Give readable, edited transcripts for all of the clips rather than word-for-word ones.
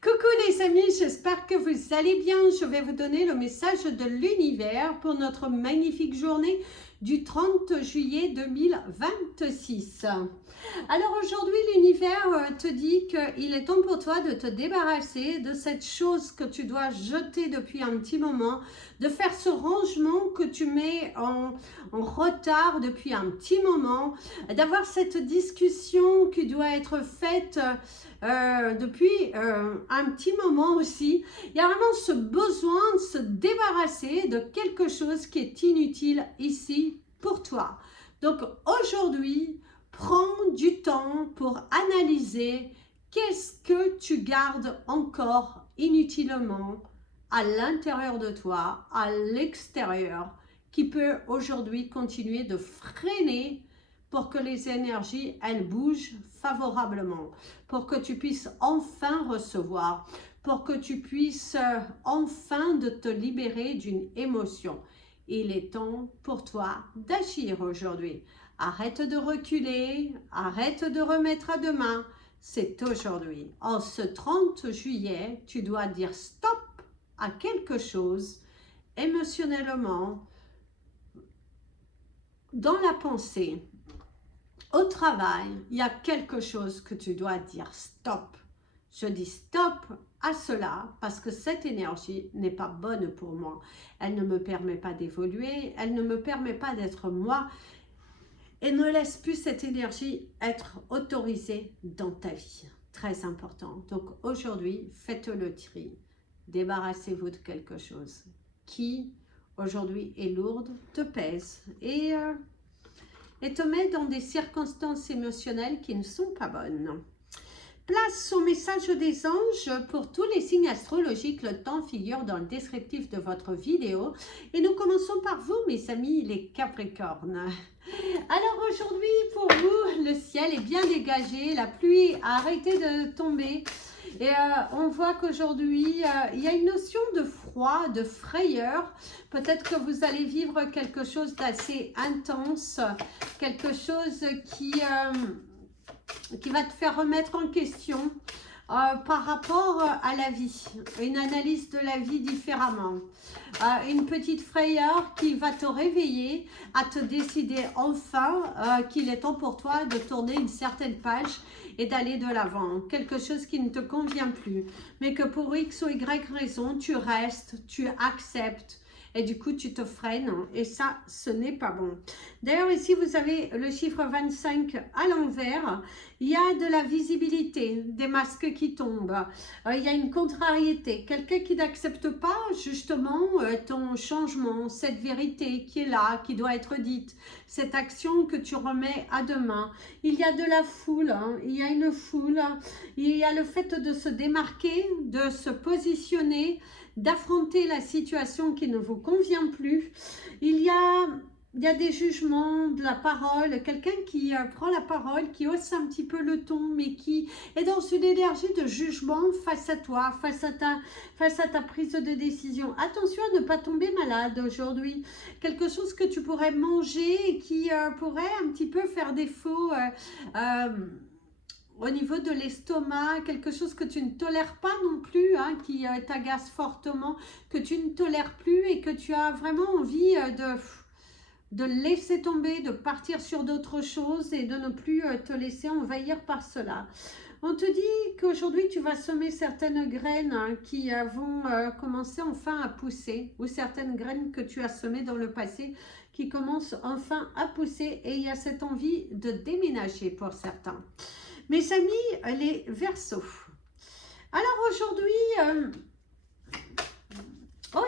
Coucou les amis, j'espère que vous allez bien. Je vais vous donner le message de l'univers pour notre magnifique journée du 30 juillet 2026. Alors aujourd'hui, l'univers te dit qu'il est temps pour toi de te débarrasser de cette chose que tu dois jeter depuis un petit moment, de faire ce rangement que tu mets en retard depuis un petit moment, d'avoir cette discussion qui doit être faite depuis un petit moment aussi. Il y a vraiment ce besoin de se débarrasser de quelque chose qui est inutile ici pour toi. Donc aujourd'hui, prends du temps pour analyser qu'est-ce que tu gardes encore inutilement à l'intérieur de toi, à l'extérieur, qui peut aujourd'hui continuer de freiner pour que les énergies, elles bougent favorablement, pour que tu puisses enfin recevoir, pour que tu puisses enfin de te libérer d'une émotion. Il est temps pour toi d'agir aujourd'hui. Arrête de reculer, arrête de remettre à demain. C'est aujourd'hui. En ce 30 juillet, tu dois dire stop à quelque chose émotionnellement, dans la pensée, au travail. Il y a quelque chose que tu dois dire stop. Je dis stop à cela parce que cette énergie n'est pas bonne pour moi. Elle ne me permet pas d'évoluer, elle ne me permet pas d'être moi. Et ne laisse plus cette énergie être autorisée dans ta vie. Très important. Donc aujourd'hui, faites le tri. Débarrassez-vous de quelque chose qui aujourd'hui est lourde, te pèse et te met dans des circonstances émotionnelles qui ne sont pas bonnes. Place au message des anges pour tous les signes astrologiques. Le temps figure dans le descriptif de votre vidéo. Et nous commençons par vous, mes amis, les Capricornes. Alors aujourd'hui, pour vous, le ciel est bien dégagé. La pluie a arrêté de tomber. Et on voit qu'aujourd'hui, il y a une notion de froid, de frayeur. Peut-être que vous allez vivre quelque chose d'assez intense. Quelque chose qui va te faire remettre en question par rapport à la vie, une analyse de la vie différemment, une petite frayeur qui va te réveiller à te décider enfin qu'il est temps pour toi de tourner une certaine page et d'aller de l'avant, quelque chose qui ne te convient plus, mais que pour X ou Y raison, tu restes, tu acceptes, et du coup tu te freines et ça ce n'est pas bon. D'ailleurs ici vous avez le chiffre 25 à l'envers, il y a de la visibilité, des masques qui tombent, il y a une contrariété, quelqu'un qui n'accepte pas justement ton changement, cette vérité qui est là, qui doit être dite, cette action que tu remets à demain. Il y a de la foule, il y a une foule, il y a le fait de se démarquer, de se positionner, d'affronter la situation qui ne vous convient plus. Il y a des jugements, de la parole, quelqu'un qui prend la parole, qui hausse un petit peu le ton, mais qui est dans une énergie de jugement face à toi, face à ta prise de décision. Attention à ne pas tomber malade aujourd'hui. Quelque chose que tu pourrais manger et qui pourrait un petit peu faire défaut au niveau de l'estomac, quelque chose que tu ne tolères pas non plus, qui t'agace fortement, que tu ne tolères plus et que tu as vraiment envie de laisser tomber, de partir sur d'autres choses et de ne plus te laisser envahir par cela. On te dit qu'aujourd'hui tu vas semer certaines graines qui vont commencer enfin à pousser, ou certaines graines que tu as semées dans le passé qui commencent enfin à pousser, et il y a cette envie de déménager pour certains. Mes amis, les Verseaux. Alors aujourd'hui,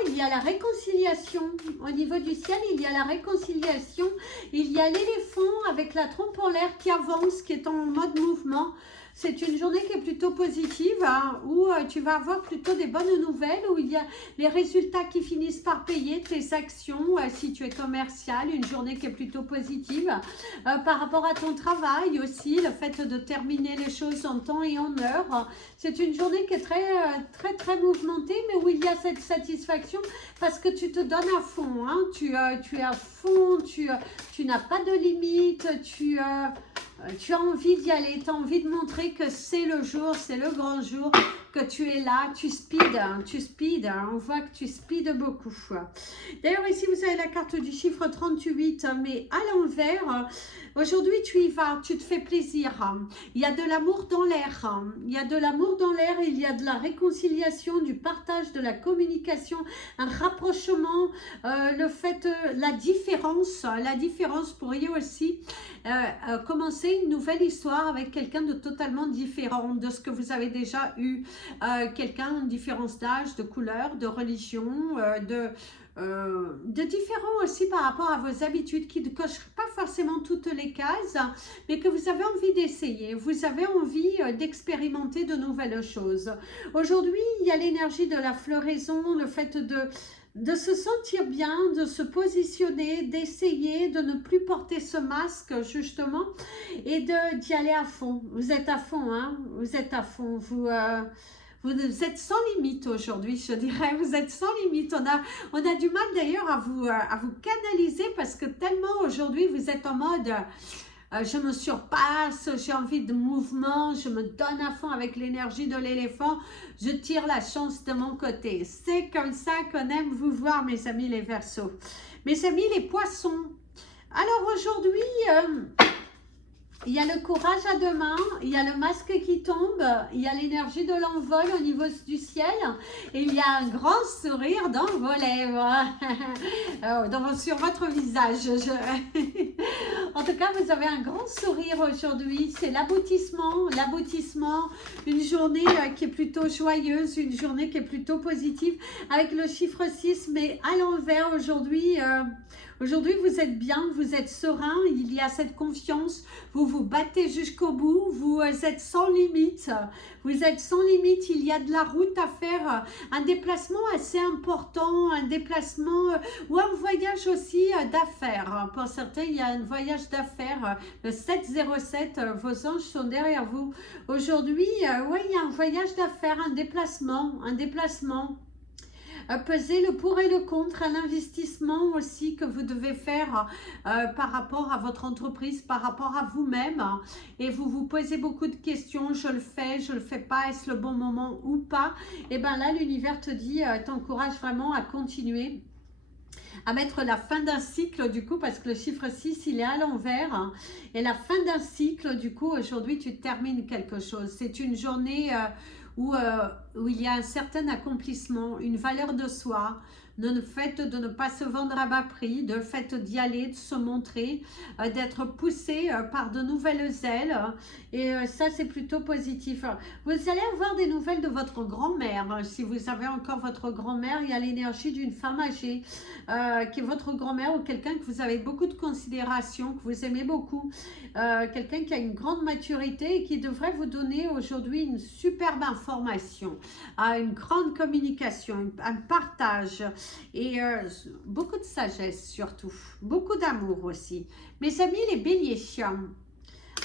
il y a la réconciliation. Au niveau du ciel, il y a la réconciliation. Il y a l'éléphant avec la trompe en l'air qui avance, qui est en mode mouvement. C'est une journée qui est plutôt positive, où tu vas avoir plutôt des bonnes nouvelles, où il y a les résultats qui finissent par payer tes actions. Si tu es commercial, une journée qui est plutôt positive. Par rapport à ton travail aussi, le fait de terminer les choses en temps et en heure. C'est une journée qui est très mouvementée, mais où il y a cette satisfaction parce que tu te donnes à fond. Tu es à fond, tu n'as pas de limite, tu as envie d'y aller, tu as envie de montrer que c'est le jour, c'est le grand jour, que tu es là, tu speed, on voit que tu speeds beaucoup. D'ailleurs, ici, vous avez la carte du chiffre 38, mais à l'envers. Aujourd'hui, tu y vas, tu te fais plaisir. Il y a de l'amour dans l'air. Il y a de l'amour dans l'air, il y a de la réconciliation, du partage, de la communication, un rapprochement, le fait, la différence pourriez aussi commencer une nouvelle histoire avec quelqu'un de totalement différent de ce que vous avez déjà eu. Quelqu'un, une différence d'âge, de couleur, de religion, de différents aussi par rapport à vos habitudes qui ne cochent pas forcément toutes les cases, mais que vous avez envie d'essayer, vous avez envie d'expérimenter de nouvelles choses. Aujourd'hui, il y a l'énergie de la floraison, le fait de se sentir bien, de se positionner, d'essayer, de ne plus porter ce masque justement et d'y aller à fond. Vous êtes à fond, hein? Vous êtes à fond, vous êtes sans limite aujourd'hui, je dirais, vous êtes sans limite. On a du mal d'ailleurs à vous canaliser parce que tellement aujourd'hui vous êtes en mode je me surpasse, j'ai envie de mouvement, je me donne à fond avec l'énergie de l'éléphant, je tire la chance de mon côté. C'est comme ça qu'on aime vous voir, mes amis les Verseaux. Mes amis les Poissons. Alors aujourd'hui, il y a le courage à deux mains, il y a le masque qui tombe, il y a l'énergie de l'envol au niveau du ciel et il y a un grand sourire dans vos lèvres, sur votre visage. En tout cas, vous avez un grand sourire aujourd'hui, c'est l'aboutissement, une journée qui est plutôt joyeuse, une journée qui est plutôt positive avec le chiffre 6, mais à l'envers aujourd'hui. Aujourd'hui, vous êtes bien, vous êtes serein, il y a cette confiance, vous vous battez jusqu'au bout, vous êtes sans limite, il y a de la route à faire, un déplacement assez important, un déplacement ou un voyage aussi d'affaires. Pour certains, il y a un voyage d'affaires, le 707, vos anges sont derrière vous. Aujourd'hui, oui, il y a un voyage d'affaires, un déplacement. Peser le pour et le contre, un investissement aussi que vous devez faire par rapport à votre entreprise, par rapport à vous-même. Et vous vous posez beaucoup de questions, je le fais pas, est-ce le bon moment ou pas? Et bien là, l'univers te dit, t'encourage vraiment à continuer, à mettre la fin d'un cycle du coup, parce que le chiffre 6, il est à l'envers. Hein, et la fin d'un cycle, du coup, aujourd'hui, tu termines quelque chose. C'est une journée... où il y a un certain accomplissement, une valeur de soi, le fait de ne pas se vendre à bas prix, le fait d'y aller, de se montrer, d'être poussé par de nouvelles ailes. Et ça, c'est plutôt positif. Vous allez avoir des nouvelles de votre grand-mère. Si vous avez encore votre grand-mère, il y a l'énergie d'une femme âgée qui est votre grand-mère ou quelqu'un que vous avez beaucoup de considération, que vous aimez beaucoup. Quelqu'un qui a une grande maturité et qui devrait vous donner aujourd'hui une superbe information, une grande communication, un partage et beaucoup de sagesse surtout, beaucoup d'amour aussi. Mes amis les béliers.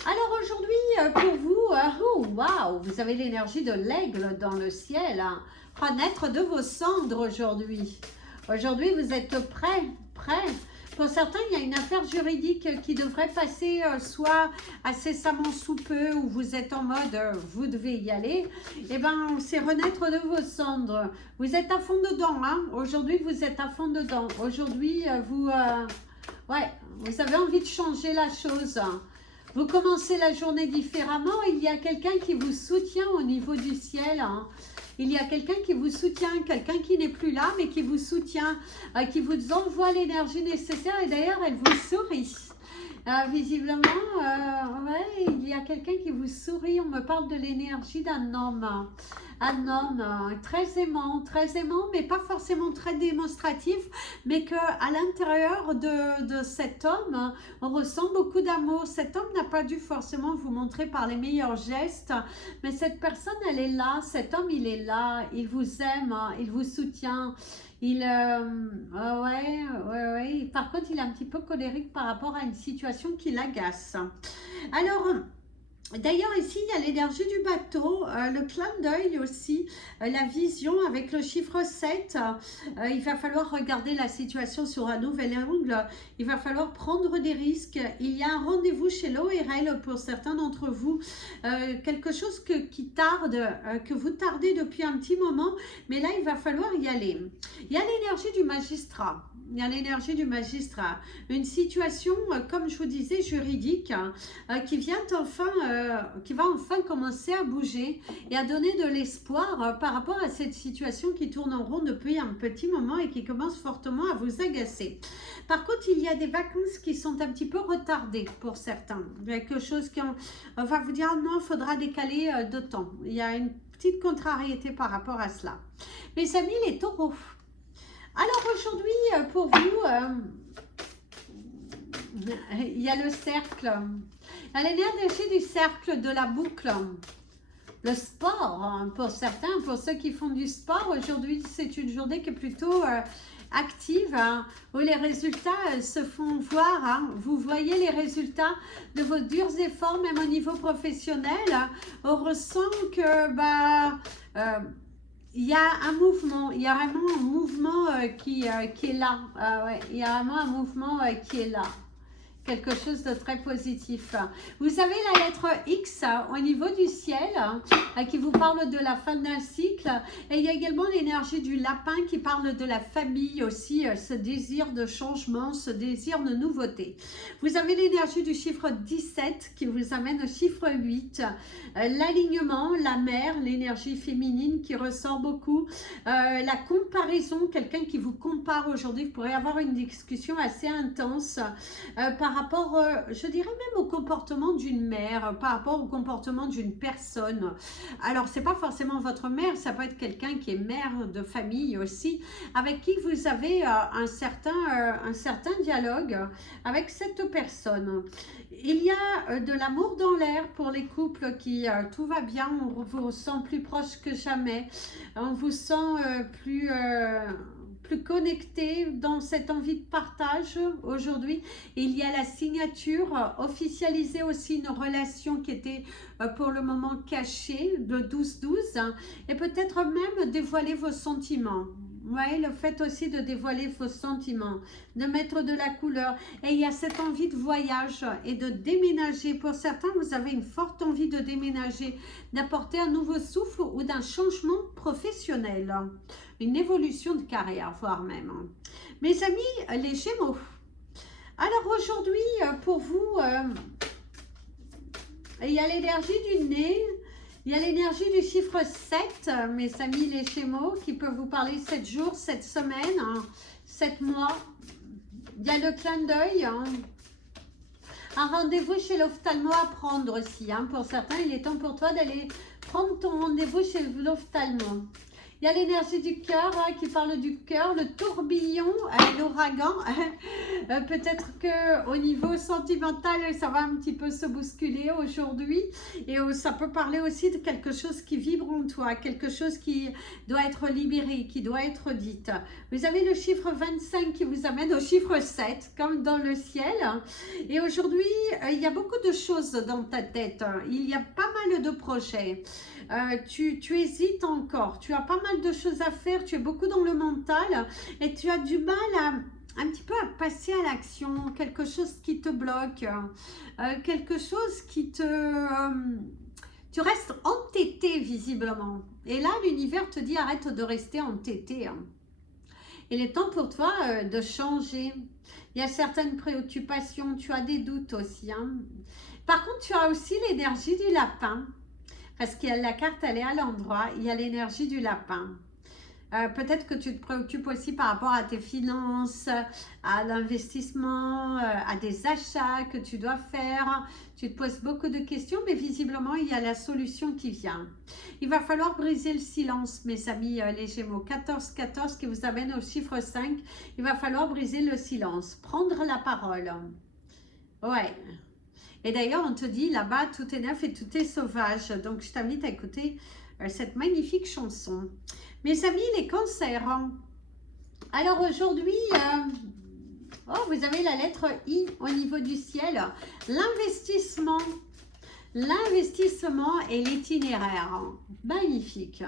Alors aujourd'hui pour vous, waouh, vous avez l'énergie de l'aigle dans le ciel, hein, renaître de vos cendres aujourd'hui. Aujourd'hui vous êtes prêts. Pour certains, il y a une affaire juridique qui devrait passer soit incessamment sous peu ou vous êtes en mode vous devez y aller. Eh bien, c'est renaître de vos cendres. Vous êtes à fond dedans. Hein. Aujourd'hui, vous êtes à fond dedans. Aujourd'hui, vous avez envie de changer la chose. Vous commencez la journée différemment. Il y a quelqu'un qui vous soutient au niveau du ciel. Hein. Il y a quelqu'un qui vous soutient, quelqu'un qui n'est plus là, mais qui vous soutient, qui vous envoie l'énergie nécessaire. Et d'ailleurs, elle vous sourit. Visiblement, ouais, il y a quelqu'un qui vous sourit. On me parle de l'énergie d'un homme. Un homme très aimant, mais pas forcément très démonstratif, mais qu'à l'intérieur de cet homme, on ressent beaucoup d'amour. Cet homme n'a pas dû forcément vous montrer par les meilleurs gestes, mais cette personne, elle est là. Cet homme, il est là. Il vous aime, il vous soutient. Ouais. Par contre, il est un petit peu colérique par rapport à une situation qui l'agace. Alors... D'ailleurs, ici, il y a l'énergie du bateau, le clin d'œil aussi, la vision avec le chiffre 7. Il va falloir regarder la situation sur un nouvel angle. Il va falloir prendre des risques. Il y a un rendez-vous chez l'ORL pour certains d'entre vous. Quelque chose qui tarde, que vous tardez depuis un petit moment. Mais là, il va falloir y aller. Il y a l'énergie du magistrat. Il y a l'énergie du magistrat. Une situation, comme je vous disais, juridique, qui va enfin commencer à bouger et à donner de l'espoir par rapport à cette situation qui tourne en rond depuis un petit moment et qui commence fortement à vous agacer. Par contre, il y a des vacances qui sont un petit peu retardées pour certains. Quelque chose on va vous dire non, il faudra décaler de temps. Il y a une petite contrariété par rapport à cela. Mes amis, les taureaux. Alors aujourd'hui, pour vous, il y a le cercle. Il y a l'énergie du cercle, de la boucle. Le sport, hein, pour certains, pour ceux qui font du sport, aujourd'hui, c'est une journée qui est plutôt active, hein, où les résultats se font voir. Hein. Vous voyez les résultats de vos durs efforts, même au niveau professionnel. On ressent que... il y a un mouvement, il y a vraiment un mouvement qui est là. Ouais, il y a vraiment un mouvement qui est là. Quelque chose de très positif. Vous avez la lettre X au niveau du ciel qui vous parle de la fin d'un cycle. Et il y a également l'énergie du lapin qui parle de la famille aussi, ce désir de changement, ce désir de nouveauté. Vous avez l'énergie du chiffre 17 qui vous amène au chiffre 8. L'alignement, la mère, l'énergie féminine qui ressort beaucoup. La comparaison, quelqu'un qui vous compare aujourd'hui, vous pourrez avoir une discussion assez intense par rapport, je dirais même au comportement d'une mère, par rapport au comportement d'une personne. Alors, c'est pas forcément votre mère, ça peut être quelqu'un qui est mère de famille aussi, avec qui vous avez un certain dialogue avec cette personne. Il y a de l'amour dans l'air pour les couples qui, tout va bien, on vous sent plus proche que jamais, on vous sent plus connecté dans cette envie de partage aujourd'hui. Il y a la signature, officialiser aussi une relation qui était pour le moment cachée, de 12-12, hein, et peut-être même dévoiler vos sentiments. Oui, le fait aussi de dévoiler vos sentiments, de mettre de la couleur. Et il y a cette envie de voyage et de déménager. Pour certains, vous avez une forte envie de déménager, d'apporter un nouveau souffle ou d'un changement professionnel. Une évolution de carrière, voire même. Mes amis, les Gémeaux. Alors aujourd'hui, pour vous, il y a l'énergie du nez. Il y a l'énergie du chiffre 7, mes amis les Gémeaux, qui peut vous parler 7 jours, 7 semaines, hein, 7 mois. Il y a le clin d'œil. Hein. Un rendez-vous chez l'ophtalmo à prendre aussi. Hein. Pour certains, il est temps pour toi d'aller prendre ton rendez-vous chez l'ophtalmo. Il y a l'énergie du cœur hein, qui parle du cœur, le tourbillon, l'ouragan. Peut-être qu'au niveau sentimental, ça va un petit peu se bousculer aujourd'hui. Et ça peut parler aussi de quelque chose qui vibre en toi, quelque chose qui doit être libéré, qui doit être dite. Vous avez le chiffre 25 qui vous amène au chiffre 7, comme dans le ciel. Et aujourd'hui, il y a beaucoup de choses dans ta tête. Il y a pas mal de projets. Tu hésites encore, tu as pas mal de choses à faire, tu es beaucoup dans le mental et tu as du mal un petit peu à passer à l'action, quelque chose qui te bloque, quelque chose qui tu restes entêté visiblement. Et là, l'univers te dit arrête de rester entêté. Hein. Il est temps pour toi de changer. Il y a certaines préoccupations, tu as des doutes aussi. Hein. Par contre, tu as aussi l'énergie du lapin. Parce que la carte, elle est à l'endroit, il y a l'énergie du lapin. Peut-être que tu te préoccupes aussi par rapport à tes finances, à l'investissement, à des achats que tu dois faire. Tu te poses beaucoup de questions, mais visiblement, il y a la solution qui vient. Il va falloir briser le silence, mes amis les Gémeaux. 14-14 qui vous amène au chiffre 5. Il va falloir briser le silence, prendre la parole. Ouais. Et d'ailleurs, on te dit, là-bas, tout est neuf et tout est sauvage. Donc, je t'invite à écouter cette magnifique chanson. Mes amis, les cancers. Alors, aujourd'hui, vous avez la lettre I au niveau du ciel. L'investissement. L'investissement et l'itinéraire. Magnifique.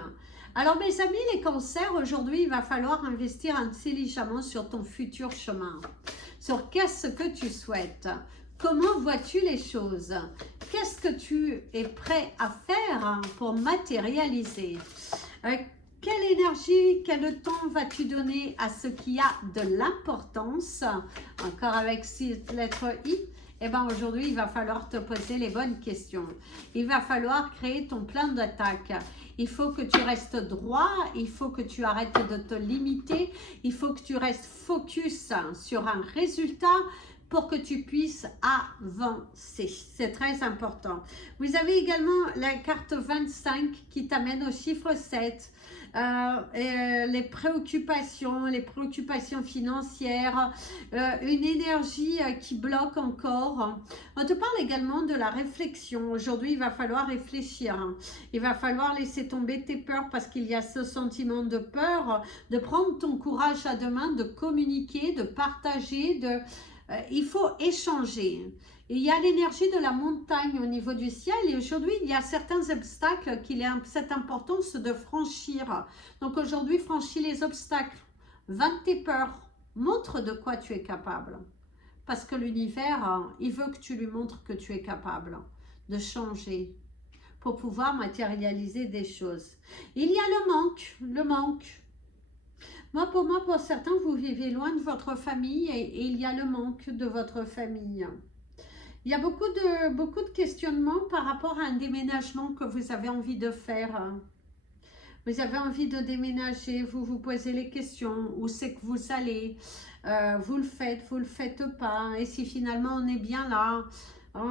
Alors mes amis, les cancers, aujourd'hui, il va falloir investir intelligemment sur ton futur chemin. Sur qu'est-ce que tu souhaites. Comment vois-tu les choses? Qu'est-ce que tu es prêt à faire pour matérialiser? Quelle énergie, quel temps vas-tu donner à ce qui a de l'importance? Encore avec 6 lettres I. Eh bien aujourd'hui, il va falloir te poser les bonnes questions. Il va falloir créer ton plan d'attaque. Il faut que tu restes droit, il faut que tu arrêtes de te limiter, il faut que tu restes focus sur un résultat pour que tu puisses avancer. C'est très important. Vous avez également la carte 25 qui t'amène au chiffre 7. Les préoccupations financières, une énergie qui bloque encore. On te parle également de la réflexion. Aujourd'hui, il va falloir réfléchir. Il va falloir laisser tomber tes peurs parce qu'il y a ce sentiment de peur, de prendre ton courage à deux mains, de communiquer, de partager, il faut échanger. Il y a l'énergie de la montagne au niveau du ciel et aujourd'hui, il y a certains obstacles qu'il a cette importance de franchir. Donc aujourd'hui, franchis les obstacles, vainc tes peurs, montre de quoi tu es capable. Parce que l'univers, il veut que tu lui montres que tu es capable de changer pour pouvoir matérialiser des choses. Il y a le manque. Pour moi, pour certains, vous vivez loin de votre famille et il y a le manque de votre famille. Il y a beaucoup de questionnements par rapport à un déménagement que vous avez envie de faire. Vous avez envie de déménager, vous vous posez les questions, où c'est que vous allez, vous le faites pas, et si finalement on est bien là.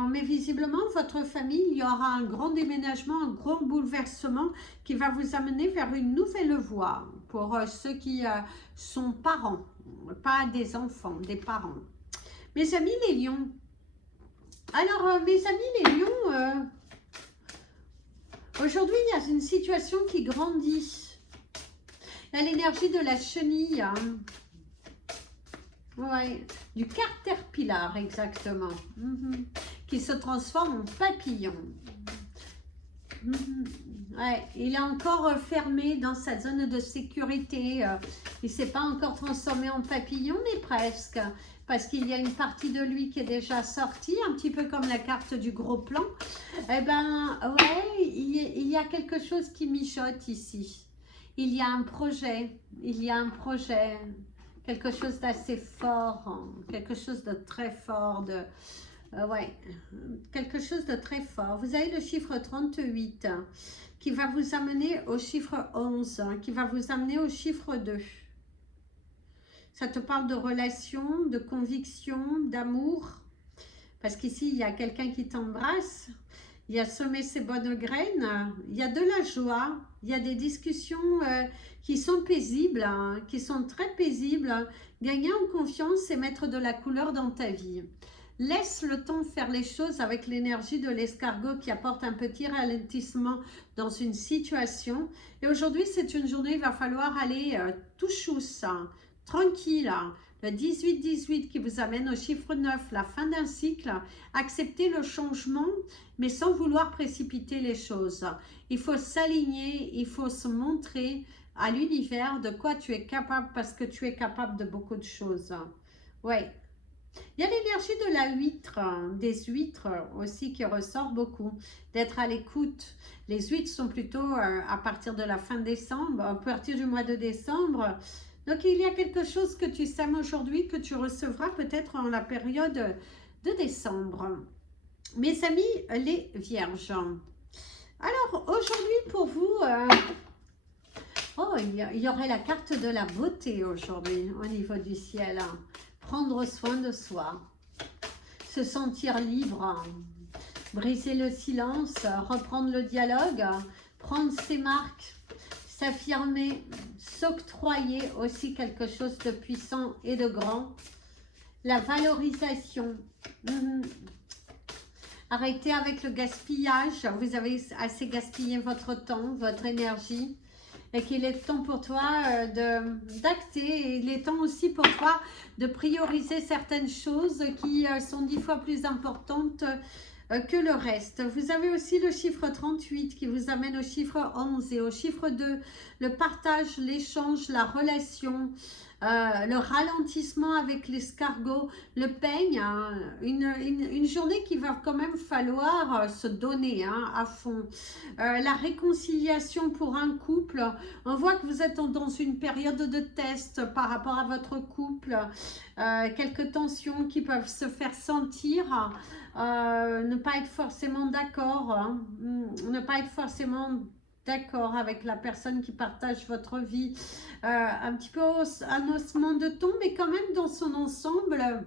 Mais visiblement, votre famille, il y aura un grand déménagement, un grand bouleversement qui va vous amener vers une nouvelle voie pour ceux qui sont parents, pas des enfants, des parents. Mes amis les lions. Alors, mes amis les lions, aujourd'hui, il y a une situation qui grandit. Il y a l'énergie de la chenille. Ouais, du caterpillar exactement, qui se transforme en papillon. Ouais, il est encore fermé dans sa zone de sécurité. Il ne s'est pas encore transformé en papillon, mais presque. Parce qu'il y a une partie de lui qui est déjà sortie, un petit peu comme la carte du gros plan. Eh bien, ouais, il y a quelque chose qui mijote ici. Il y a un projet, quelque chose d'assez fort, quelque chose de très fort, quelque chose de très fort. Vous avez le chiffre 38 qui va vous amener au chiffre 11, qui va vous amener au chiffre 2. Ça te parle de relation, de conviction, d'amour. Parce qu'ici, il y a quelqu'un qui t'embrasse. Il y a semé ses bonnes graines. Il y a de la joie. Il y a des discussions qui sont paisibles, qui sont très paisibles. Gagner en confiance et mettre de la couleur dans ta vie. Laisse le temps faire les choses avec l'énergie de l'escargot qui apporte un petit ralentissement dans une situation. Et aujourd'hui, c'est une journée, il va falloir aller tout chousse, tranquille. Le 18-18 qui vous amène au chiffre 9, la fin d'un cycle. Accepter le changement, mais sans vouloir précipiter les choses. Il faut s'aligner, il faut se montrer à l'univers de quoi tu es capable parce que tu es capable de beaucoup de choses. Ouais. Il y a l'énergie de la huître, des huîtres aussi qui ressort beaucoup, d'être à l'écoute. Les huîtres sont plutôt à partir de la fin décembre, à partir du mois de décembre. Donc il y a quelque chose que tu sèmes aujourd'hui que tu recevras peut-être en la période de décembre. Mes amis les vierges. Alors aujourd'hui pour vous, il y aurait la carte de la beauté aujourd'hui au niveau du ciel. Prendre soin de soi, se sentir libre, briser le silence, reprendre le dialogue, prendre ses marques, s'affirmer, s'octroyer aussi quelque chose de puissant et de grand. La valorisation. Arrêtez avec le gaspillage. Vous avez assez gaspillé votre temps, votre énergie. Et qu'il est temps pour toi d'acter. Il est temps aussi pour toi de prioriser certaines choses qui sont 10 fois plus importantes que le reste. Vous avez aussi le chiffre 38 qui vous amène au chiffre 11 et au chiffre 2, le partage, l'échange, la relation, le ralentissement avec l'escargot, le peigne, hein, une journée qui va quand même falloir se donner hein, à fond. La réconciliation pour un couple, on voit que vous êtes dans une période de test par rapport à votre couple, quelques tensions qui peuvent se faire sentir, ne pas être forcément d'accord, hein, ne pas être forcément d'accord avec la personne qui partage votre vie, un petit peu un haussement de ton, mais quand même dans son ensemble,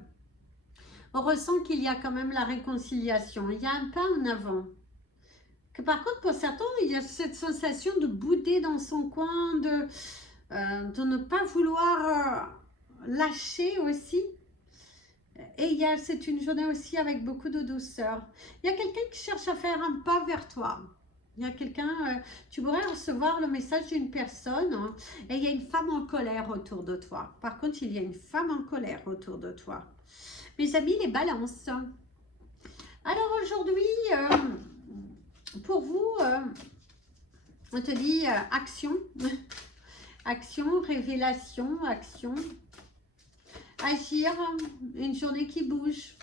on ressent qu'il y a quand même la réconciliation, il y a un pas en avant. Que par contre, pour certains, il y a cette sensation de bouder dans son coin, de ne pas vouloir lâcher aussi. Et c'est une journée aussi avec beaucoup de douceur. Il y a quelqu'un qui cherche à faire un pas vers toi. Il y a quelqu'un, tu pourrais recevoir le message d'une personne hein, et il y a une femme en colère autour de toi. Par contre, il y a une femme en colère autour de toi. Mes amis, les balances. Alors aujourd'hui, pour vous, on te dit action. Action, révélation, action. Agir, une journée qui bouge.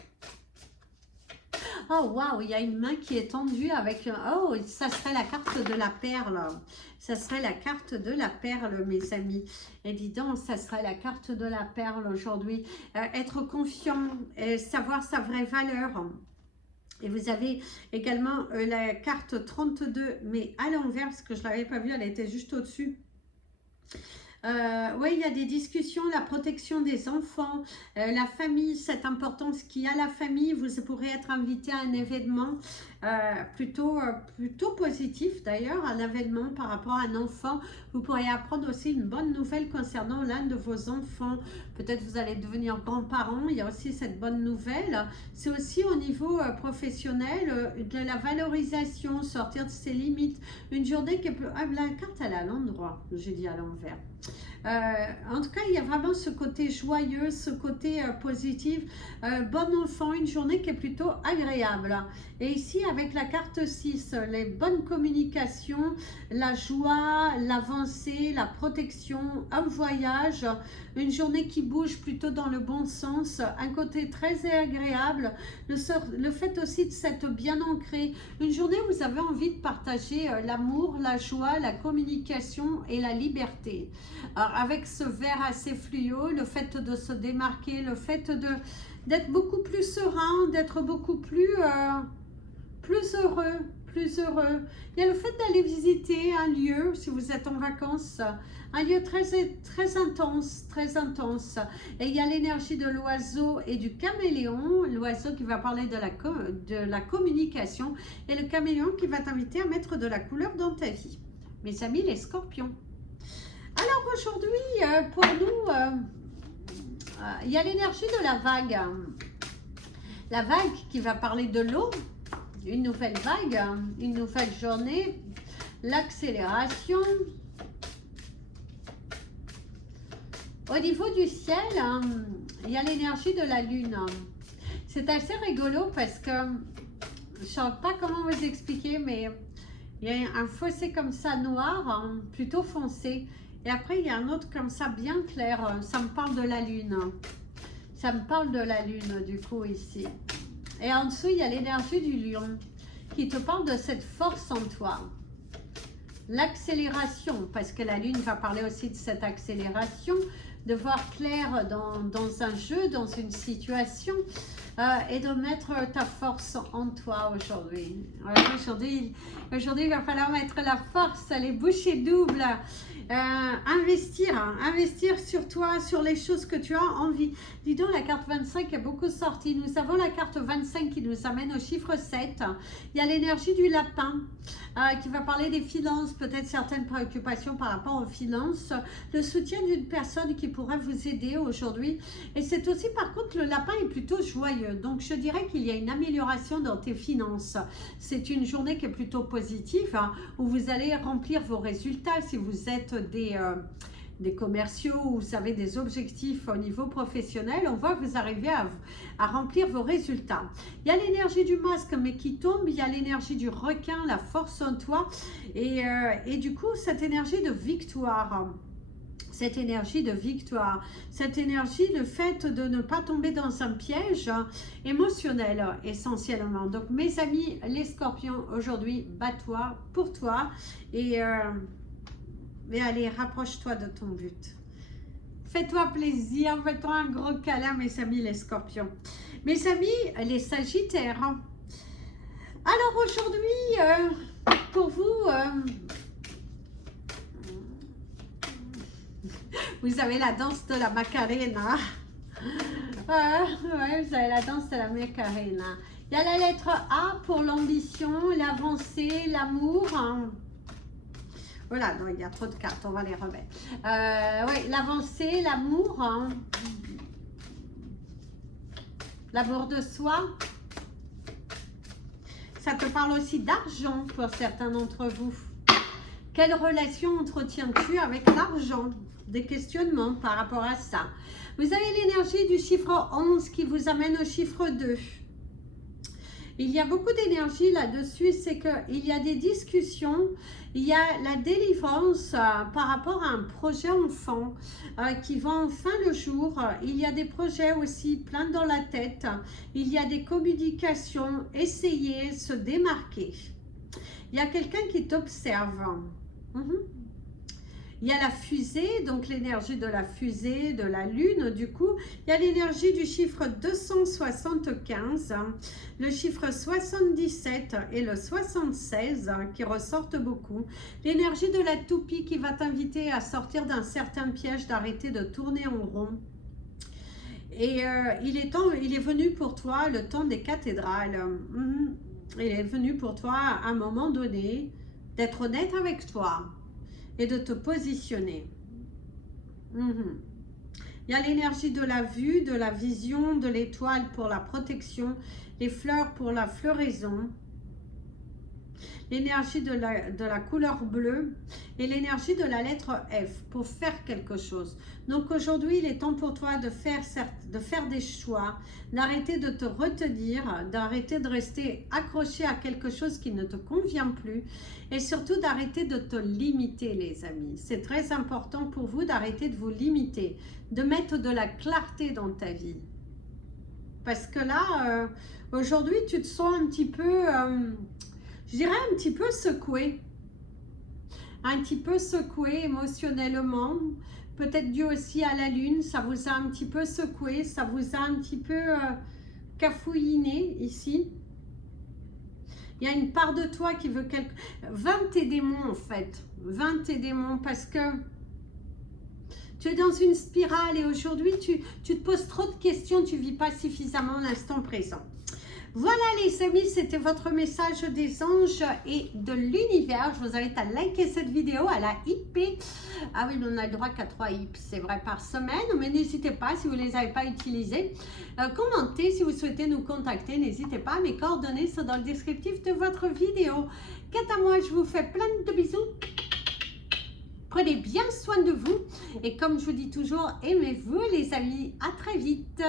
Oh waouh, il y a une main qui est tendue avec... Oh, ça serait la carte de la perle. Ça serait la carte de la perle, mes amis. Et dis donc, ça serait la carte de la perle aujourd'hui. Être confiant, savoir sa vraie valeur. Et vous avez également la carte 32, mais à l'envers, parce que je ne l'avais pas vue, elle était juste au-dessus. Oui, il y a des discussions, la protection des enfants, la famille, cette importance qu'il y a la famille. Vous pourrez être invité à un événement plutôt positif d'ailleurs, un événement par rapport à un enfant. Vous pourrez apprendre aussi une bonne nouvelle concernant l'un de vos enfants. Peut-être vous allez devenir grands-parents, il y a aussi cette bonne nouvelle. C'est aussi au niveau professionnel, de la valorisation, sortir de ses limites. Une journée qui peut... Ah, la carte elle est à l'endroit, j'ai dit à l'envers. En tout cas, il y a vraiment ce côté joyeux, ce côté positif. Bon enfant, une journée qui est plutôt agréable. Et ici, avec la carte 6, les bonnes communications, la joie, l'avancée, la protection, un voyage, une journée qui bouge plutôt dans le bon sens, un côté très agréable, le fait aussi de s'être bien ancré. Une journée où vous avez envie de partager l'amour, la joie, la communication et la liberté. Alors, avec ce vert assez fluo, le fait de se démarquer, le fait d'être beaucoup plus serein, d'être beaucoup plus heureux, plus heureux. Il y a le fait d'aller visiter un lieu, si vous êtes en vacances, un lieu très intense, très intense. Et il y a l'énergie de l'oiseau et du caméléon, l'oiseau qui va parler de la communication et le caméléon qui va t'inviter à mettre de la couleur dans ta vie. Mes amis, les scorpions. Alors aujourd'hui, pour nous, il y a l'énergie de la vague. La vague qui va parler de l'eau, une nouvelle vague, une nouvelle journée, l'accélération. Au niveau du ciel, il y a l'énergie de la lune. C'est assez rigolo parce que je ne sais pas comment vous expliquer, mais il y a un fossé comme ça noir, plutôt foncé. Et après, il y a un autre comme ça bien clair. Ça me parle de la lune. Ça me parle de la lune du coup ici. Et en dessous, il y a l'énergie du lion qui te parle de cette force en toi. L'accélération, parce que la lune va parler aussi de cette accélération, de voir clair dans un jeu, dans une situation, et de mettre ta force en toi aujourd'hui. Aujourd'hui, il va falloir mettre la force, les bouchées doubles, investir sur toi, sur les choses que tu as envie. Dis donc, la carte 25 est beaucoup sortie. Nous avons la carte 25 qui nous amène au chiffre 7. Il y a l'énergie du lapin qui va parler des finances, peut-être certaines préoccupations par rapport aux finances, le soutien d'une personne qui pourrait vous aider aujourd'hui. Et c'est aussi, par contre, le lapin est plutôt joyeux. Donc, je dirais qu'il y a une amélioration dans tes finances. C'est une journée qui est plutôt positive, où vous allez remplir vos résultats si vous êtes des commerciaux ou vous avez des objectifs au niveau professionnel, on voit que vous arrivez à remplir vos résultats. Il y a l'énergie du masque mais qui tombe, il y a l'énergie du requin, la force en toi et du coup cette énergie de victoire. Cette énergie de victoire, cette énergie, le fait de ne pas tomber dans un piège émotionnel essentiellement. Donc mes amis, les scorpions, aujourd'hui, bats-toi pour toi et allez, rapproche-toi de ton but. Fais-toi plaisir, fais-toi un gros câlin mes amis les scorpions. Mes amis, les sagittaires. Alors aujourd'hui, pour vous... vous avez la danse de la Macarena. Ouais, vous avez la danse de la Macarena. Il y a la lettre A pour l'ambition, l'avancée, l'amour. Voilà, non, il y a trop de cartes, on va les remettre. Ouais, l'avancée, l'amour. L'amour de soi. Ça te parle aussi d'argent pour certains d'entre vous. Quelle relation entretiens-tu avec l'argent? Des questionnements par rapport à ça. Vous avez l'énergie du chiffre 11 qui vous amène au chiffre 2. Il y a beaucoup d'énergie là-dessus, c'est qu'il y a des discussions, il y a la délivrance par rapport à un projet enfant qui va enfin le jour. Il y a des projets aussi plein dans la tête, il y a des communications, essayez, se démarquer. Il y a quelqu'un qui t'observe. Il y a la fusée, donc l'énergie de la fusée, de la lune du coup. Il y a l'énergie du chiffre 275, le chiffre 77 et le 76 qui ressortent beaucoup. L'énergie de la toupie qui va t'inviter à sortir d'un certain piège, d'arrêter de tourner en rond. Et il est venu pour toi le temps des cathédrales. Il est venu pour toi à un moment donné d'être honnête avec toi et de te positionner. Il y a l'énergie de la vue, de la vision, de l'étoile pour la protection, les fleurs pour la floraison, l'énergie de la couleur bleue et l'énergie de la lettre F pour faire quelque chose. Donc aujourd'hui, il est temps pour toi de faire des choix, d'arrêter de te retenir, d'arrêter de rester accroché à quelque chose qui ne te convient plus et surtout d'arrêter de te limiter les amis. C'est très important pour vous d'arrêter de vous limiter, de mettre de la clarté dans ta vie. Parce que là, aujourd'hui, tu te sens un petit peu... je dirais un petit peu secoué émotionnellement, peut-être dû aussi à la lune, ça vous a un petit peu secoué, ça vous a un petit peu cafouiné ici. Il y a une part de toi qui veut vainc tes démons en fait, vainc tes démons parce que tu es dans une spirale et aujourd'hui tu te poses trop de questions, tu ne vis pas suffisamment l'instant présent. Voilà les amis, c'était votre message des anges et de l'univers. Je vous invite à liker cette vidéo, à la hipper. Ah oui, on a le droit qu'à 3 hips, c'est vrai, par semaine. Mais n'hésitez pas, si vous ne les avez pas utilisés. Commentez si vous souhaitez nous contacter. N'hésitez pas, mes coordonnées sont dans le descriptif de votre vidéo. Quant à moi, je vous fais plein de bisous. Prenez bien soin de vous. Et comme je vous dis toujours, aimez-vous les amis. À très vite.